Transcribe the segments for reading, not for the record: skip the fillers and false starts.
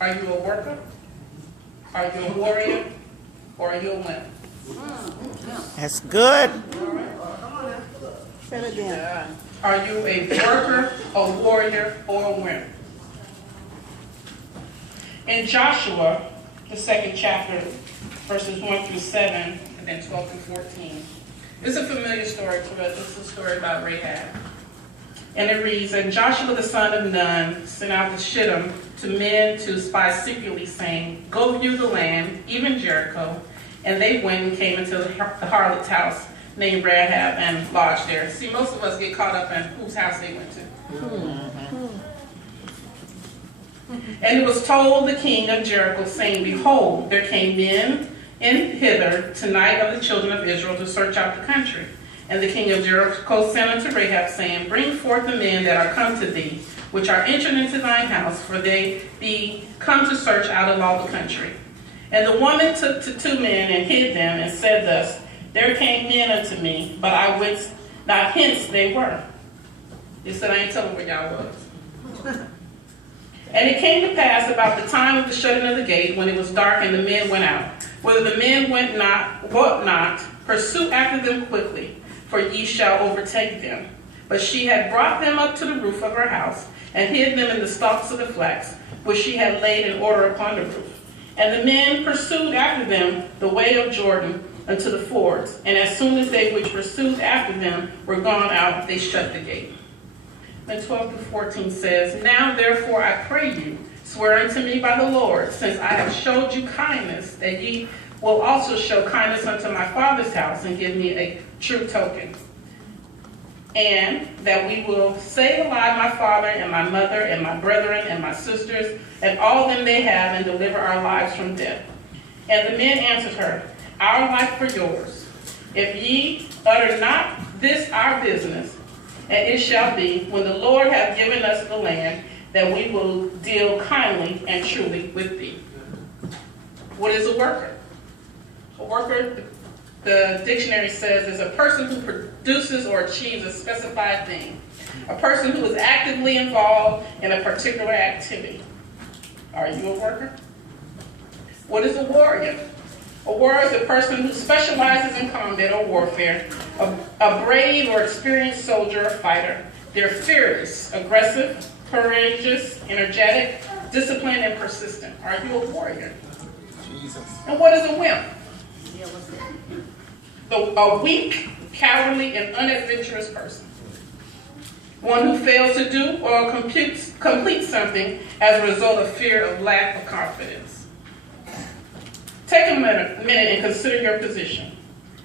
Are you a worker? Are you a warrior? Or are you a wimp? That's good. Say it again. Are you a worker, a warrior, or a wimp? In Joshua, the 2nd chapter, verses 1 through 7, and then 12 through 14, it's a familiar story to us. It's a story about Rahab. And it reads, and Joshua the son of Nun sent out to Shittim to men to spy secretly, saying, go view the land, even Jericho. And they went and came into the harlot's house named Rahab and lodged there. See, most of us get caught up in whose house they went to. And it was told the king of Jericho, saying, behold, there came men in hither tonight of the children of Israel to search out the country. And the king of Jericho sent unto Rahab, saying, bring forth the men that are come to thee, which are entered into thine house, for they be come to search out of all the country. And the woman took to 2 men and hid them, and said thus, there came men unto me, but I wist not hence they were. He said, I ain't telling where y'all was. And it came to pass about the time of the shutting of the gate, when it was dark and the men went out, whether the men would not, pursue after them quickly, for ye shall overtake them. But she had brought them up to the roof of her house, and hid them in the stalks of the flax, which she had laid in order upon the roof. And the men pursued after them the way of Jordan unto the fords. And as soon as they which pursued after them were gone out, they shut the gate. Then 12 through 14 says, now therefore I pray you, swear unto me by the Lord, since I have showed you kindness, that ye will also show kindness unto my father's house, and give me a true token. And that we will save alive my father and my mother and my brethren and my sisters and all them they have, and deliver our lives from death. And the men answered her, our life for yours. If ye utter not this our business, and it shall be, when the Lord hath given us the land, that we will deal kindly and truly with thee. What is a worker? A worker, the dictionary says, is a person who produces or achieves a specified thing. A person who is actively involved in a particular activity. Are you a worker? What is a warrior? A warrior is a person who specializes in combat or warfare, a brave or experienced soldier or fighter. They're fearless, aggressive, courageous, energetic, disciplined, and persistent. Are you a warrior? Jesus. And what is a wimp? A weak, cowardly, and unadventurous person. One who fails to do or complete something as a result of fear of lack of confidence. Take a minute and consider your position.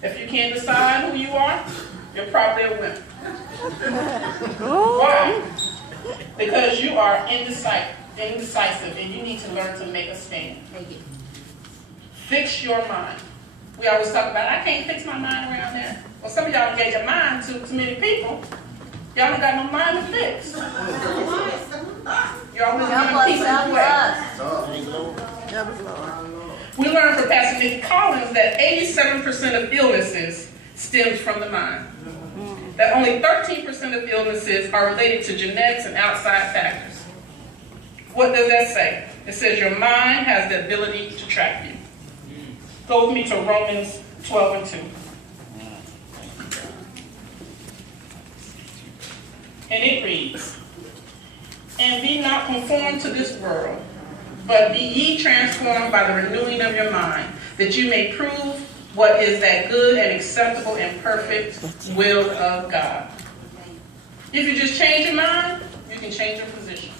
If you can't decide who you are, you're probably a wimp. Why? Because you are indecisive and you need to learn to make a stand. Fix your mind. We always talk about, I can't fix my mind around there. Well, some of y'all engage your mind to too many people. Y'all don't got no mind to fix. You're always giving peace and way. We learned from Pastor Nikki Collins that 87% of illnesses stems from the mind. That only 13% of illnesses are related to genetics and outside factors. What does that say? It says your mind has the ability to trap you. Go with me to Romans 12 and 2. And it reads, and be not conformed to this world, but be ye transformed by the renewing of your mind, that you may prove what is that good and acceptable and perfect will of God. If you just change your mind, you can change your position.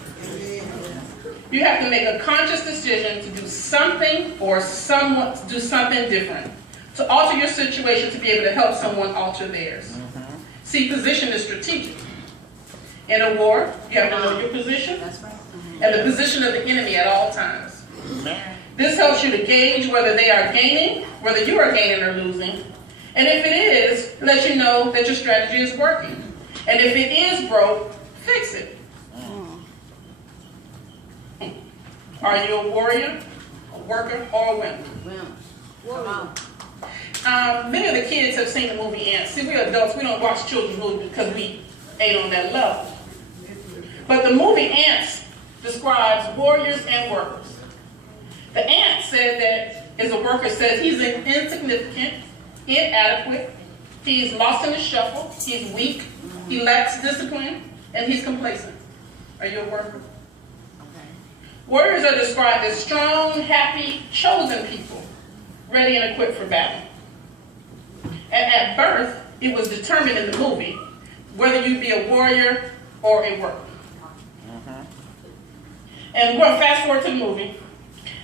You have to make a conscious decision to do something or do something different, to alter your situation to be able to help someone alter theirs. See, position is strategic. In a war, you have to know your position and the position of the enemy at all times. This helps you to gauge whether they are gaining, whether you are gaining or losing. And if it is, it lets you know that your strategy is working. And if it is broke, fix it. Are you a warrior, a worker, or a wimp? Many of the kids have seen the movie Ants. See, we're adults. We don't watch children's movies because we ain't on that level. But the movie Ants describes warriors and workers. said that is a worker says he's insignificant, inadequate, he's lost in the shuffle, he's weak, he lacks discipline, and he's complacent. Are you a worker? Okay. Warriors are described as strong, happy, chosen people, ready and equipped for battle. And at birth, it was determined in the movie whether you'd be a warrior or a worker. And we're going to fast forward to the movie.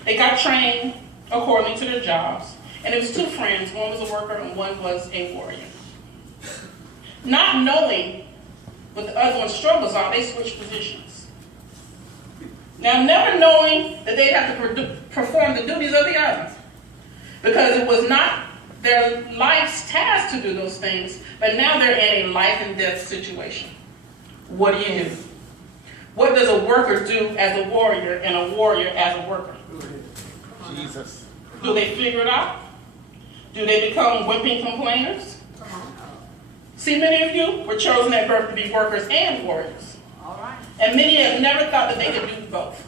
They got trained according to their jobs. And it was two friends. One was a worker and one was a warrior. Not knowing what the other one's struggles are, they switched positions. Now, never knowing that they'd have to perform the duties of the other. Because it was not their life's task to do those things, but now they're in a life and death situation. What do you do? What does a worker do as a warrior and a warrior as a worker? Jesus. Do they figure it out? Do they become whimping complainers? See, many of you were chosen at birth to be workers and warriors. All right. And many have never thought that they could do both.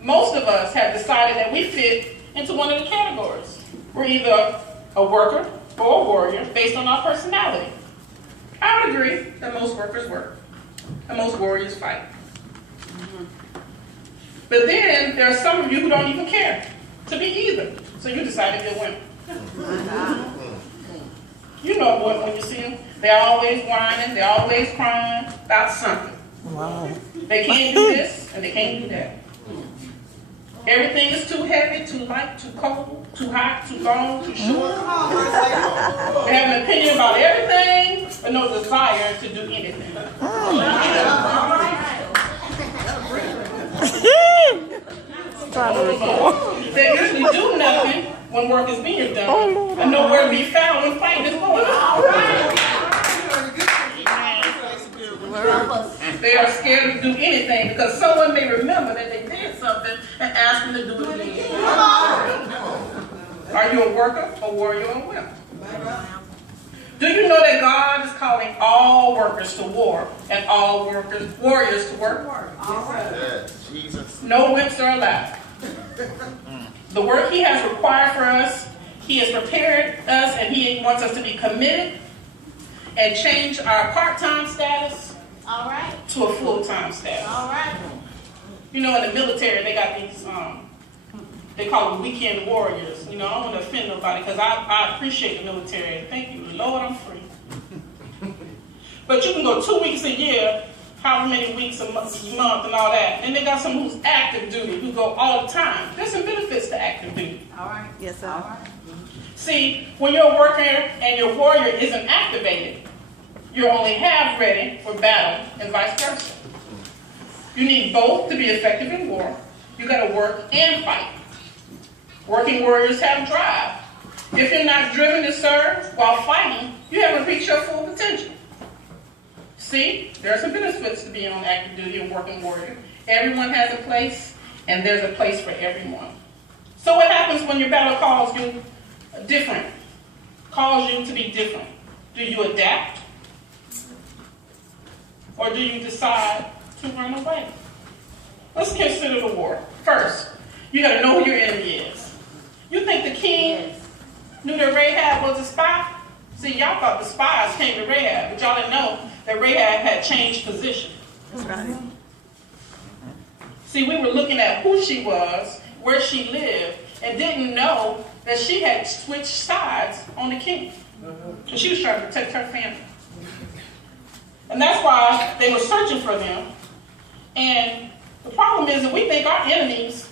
Most of us have decided that we fit into one of the categories. We're either a worker or a warrior based on our personality. I would agree that most workers work and most warriors fight. But then there are some of you who don't even care to be either. So you decided to win. You know what when you see them. They're always whining, they're always crying about something. Wow. They can't do this and they can't do that. Everything is too heavy, too light, too cold, too hot, too long, too short. They have an opinion about everything, but no desire to do anything. They usually do nothing when work is being done, and nowhere to be found when fighting is going on. They are scared to do anything because someone may remember that they did something and ask them to do it again. Are you a worker, a warrior, or a wimp? Do you know that God is calling all workers to war and all warriors to work? Jesus. No wimps are allowed. The work He has required for us, He has prepared us, and He wants us to be committed and change our part-time status All right. to a full-time status. All right. You know, in the military, they got these, they call them weekend warriors. You know, I don't want to offend nobody because I appreciate the military. Thank you, Lord, I'm free. But you can go 2 weeks a year, however many weeks a month and all that. And they got some who's active duty, who go all the time. There's some benefits to active duty. All right. Yes, sir. All right. See, when your worker and your warrior isn't activated, you're only half ready for battle and vice versa. You need both to be effective in war. You got to work and fight. Working warriors have drive. If you're not driven to serve while fighting, you haven't reached your full potential. See, there are some benefits to being on active duty and working warrior. Everyone has a place, and there's a place for everyone. So what happens when your battle calls you different? Calls you to be different? Do you adapt? Or do you decide to run away? Let's consider the war. First, you got to know who your enemy is. You think the king knew that Rahab was a spy? See, y'all thought the spies came to Rahab, but y'all didn't know that Rahab had changed position. That's right. See, we were looking at who she was, where she lived, and didn't know that she had switched sides on the king. And she was trying to protect her family. And that's why they were searching for them. And the problem is that we think our enemies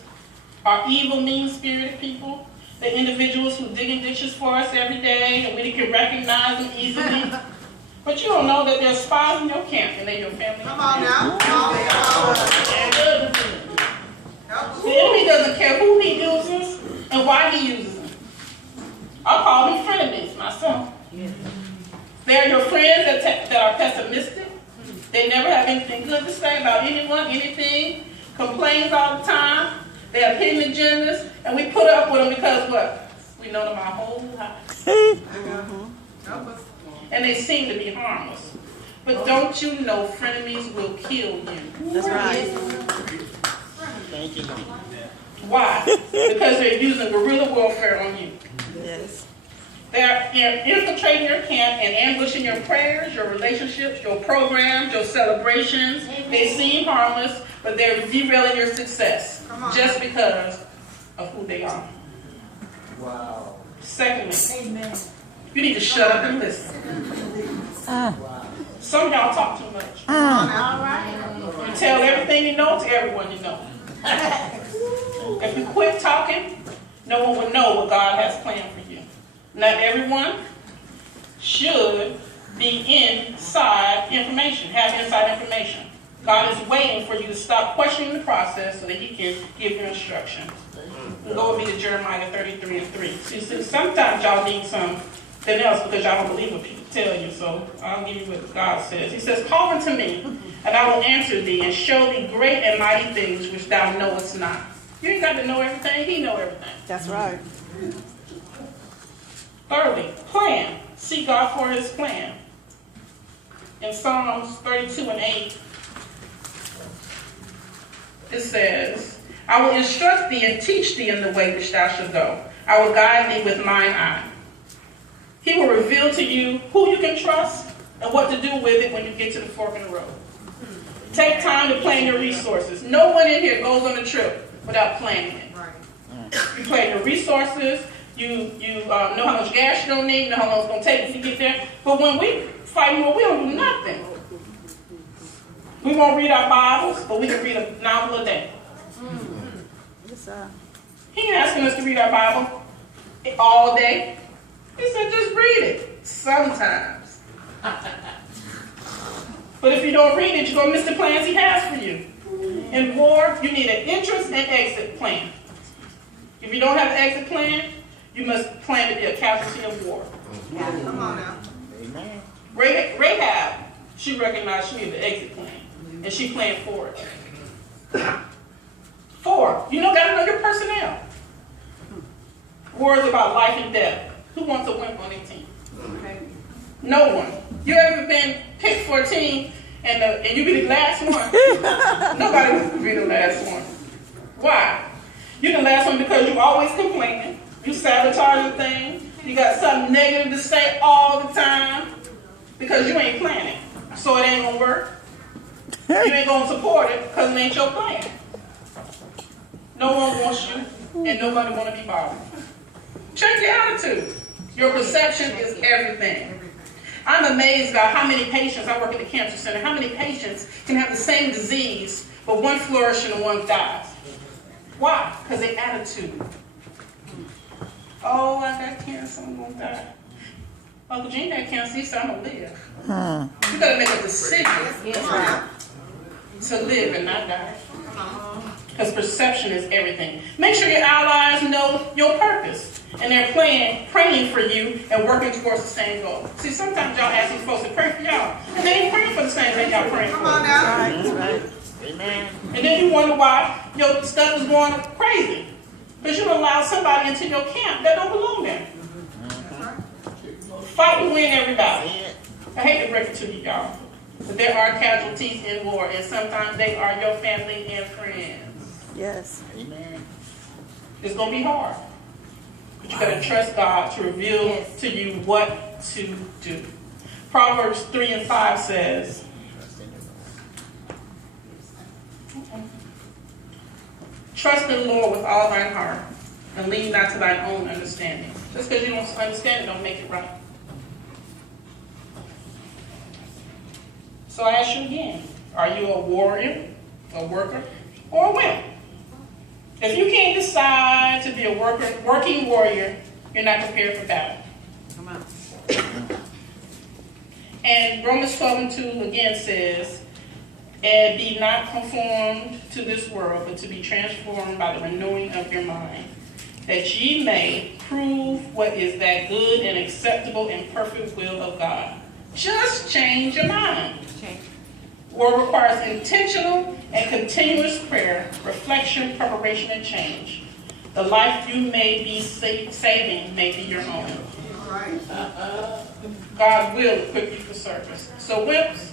are evil, mean-spirited people, the individuals who dig in ditches for us every day, and we can recognize them easily. But you don't know that there's spies in your camp and they're your family. Come on now. The enemy doesn't care who he uses and why he uses them. I call them frenemies myself. They're your friends that are pessimistic. They never have anything good to say about anyone, anything. Complains all the time. They have hidden agendas, and we put up with them because what? We know them our whole life. And they seem to be harmless. But don't you know frenemies will kill you? That's right. Thank you, Lord. Why? Because they're using guerrilla warfare on you. Yes. They're infiltrating your camp and ambushing your prayers, your relationships, your programs, your celebrations. They seem harmless, but they're derailing your success just because of who they are. Wow. Secondly, you need to shut up and listen. Some of y'all talk too much. All right. You tell everything you know to everyone you know. If you quit talking, no one will know what God has planned for you. Not everyone should be inside information, have inside information. God is waiting for you to stop questioning the process so that he can give you instruction. Go with me to Jeremiah 33:3. See, sometimes y'all need something else because y'all don't believe what people tell you, so I'll give you what God says. He says, call unto me, and I will answer thee, and show thee great and mighty things which thou knowest not. You ain't got to know everything, he know everything. That's right. Thirdly, plan. Seek God for his plan. In Psalms 32:8, it says, I will instruct thee and teach thee in the way which thou shalt go. I will guide thee with mine eye. He will reveal to you who you can trust and what to do with it when you get to the fork in the road. Take time to plan your resources. No one in here goes on a trip without planning it. You plan your resources. You know how much gas you're going to need, know how long it's going to take to get there. But when we fight more, we don't do nothing. We won't read our Bibles, but we can read a novel a day. Yes, sir. He ain't asking us to read our Bible all day. He said just read it sometimes. But if you don't read it, you're going to miss the plans he has for you. In war, you need an entrance and exit plan. If you don't have an exit plan, you must plan to be a casualty of war. Come on now. Amen. Rahab, she recognized she needed an exit plan, and she planned for it. 4, you got to know your personnel. War is about life and death. Who wants a wimp on their team? No one. You ever been picked for a team and you be the last one? Nobody wants to be the last one. Why? You're the last one because you're always complaining. You sabotaging things. You got something negative to say all the time because you ain't planning. So it ain't going to work. You ain't going to support it because it ain't your plan. No one wants you and nobody want to be bothered. Check your attitude. Your perception is everything. I'm amazed about how many patients, I work at the cancer center, how many patients can have the same disease, but one flourishes and one dies. Why? Because their attitude. Oh, I got cancer, I'm going to die. Uncle Gene had cancer, he said, I'm going to live. You got to make a decision to live and not die. Because perception is everything. Make sure your allies know your purpose. And they're praying for you and working towards the same goal. See, sometimes y'all ask these folks to pray for y'all. And they ain't praying for the same thing y'all praying for. Come on now. That's right. Amen. And then you wonder why your stuff is going crazy. Because you allow somebody into your camp that don't belong there. Fight to win every battle. I hate to break it to you, y'all. But there are casualties in war. And sometimes they are your family and friends. Yes. Amen. It's going to be hard. But you got to trust God to reveal to you what to do. Proverbs 3:5 says, trust in the Lord with all thine heart, and lean not to thine own understanding. Just because you don't understand it, don't make it right. So I ask you again, are you a warrior, a worker, or a wimp? If you can't decide to be a working warrior, you're not prepared for battle. Come on. And Romans 12:2 again says, and be not conformed to this world, but to be transformed by the renewing of your mind, that ye may prove what is that good and acceptable and perfect will of God. Just change your mind. War requires intentional and continuous prayer, reflection, preparation, and change. The life you may be saving may be your own. All right. God will equip you for service. So wimps,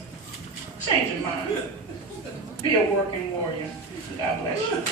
change your mind. Be a working warrior. God bless you.